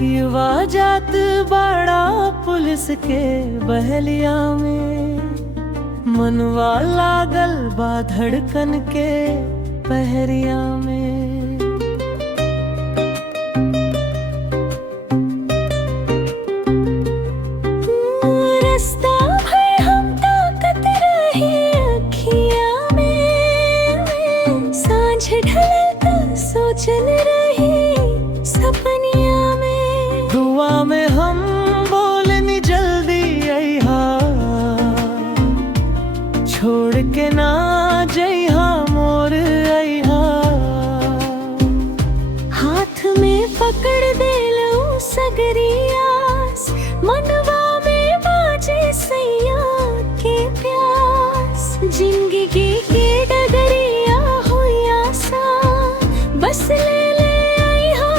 युवा जात बाड़ा पुलिस के बहलिया में, मनवा लागल बा धड़कन के पहरिया में। रास्ता भर हम ताकत रहे अखिया में, सांझ ढलल त सोचल रही सपनिया में। दुआ में हम बोलनी जल्दी अइहा, छोड़ के ना जइहा मोर अइहा। हाथ में पकड़ देलू सगरियास, मनवा में बाजे सैया के प्यास। जिंदगी के डगरिया होया सा, बस ले ले अइहा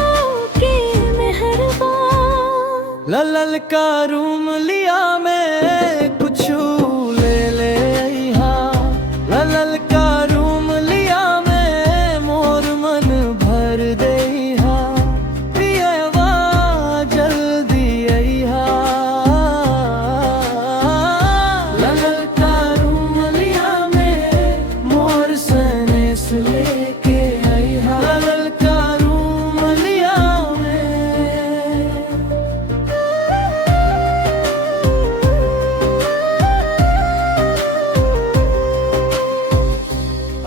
के मेहरबान। ललल का रूम लिया मैं कुछू ले ले अइहा, ललल का रूम लिया मैं मोर मन भर देइहा। पियवा जल्दी अइहा, ललल का रूम लिया मैं मोर सनेस लेके अइहा, ललल का रूम लिया मैं।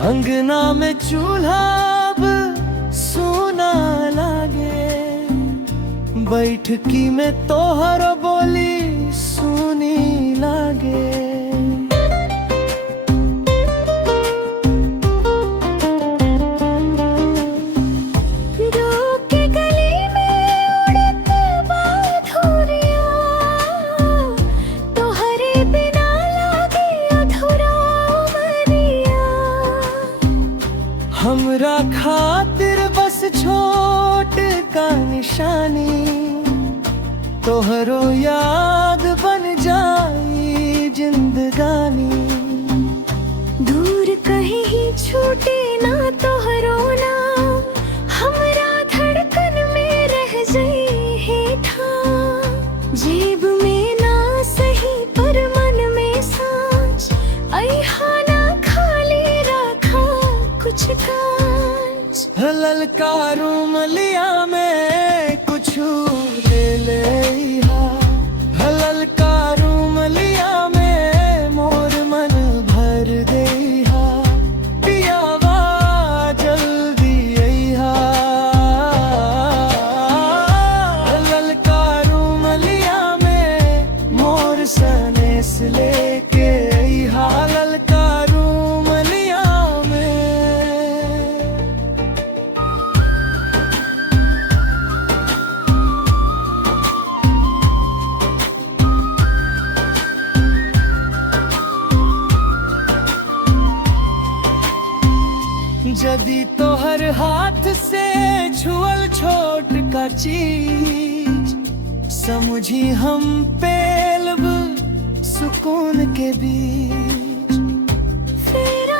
अंगना में चूल्हा अब सूना लागे, बैठकी में तोहर बोली सुनी लागे। रोक के गली में उड़त बाधुरिया, तोहरे बिना लागे अधूरा मरिया। हमरा खातिर बस छोट का निशानी, तोहरो याद बन जाई जिंदगानी। दूर कहीं ही छूटे ना तोहरो नाम, हमरा धड़कन में रह जाई है ठाम। जेब में ना सही पर मन में सांच, अइहा ना खाली रखा कुछ कांच। ललल का रूम लिया मैं कुछू ले ले अइहा, ललल का रूम लिया मैं मोर मन भर देइहा। पियवा जल्दी अइहा, ललल का रूम लिया मैं मोर सनेस लेके अइहा, ललल का रूम लिया मैं। जदी तोहर हाथ से छुअल छोट का चीज, समझी हम पेलब सुकून के बीच। फिर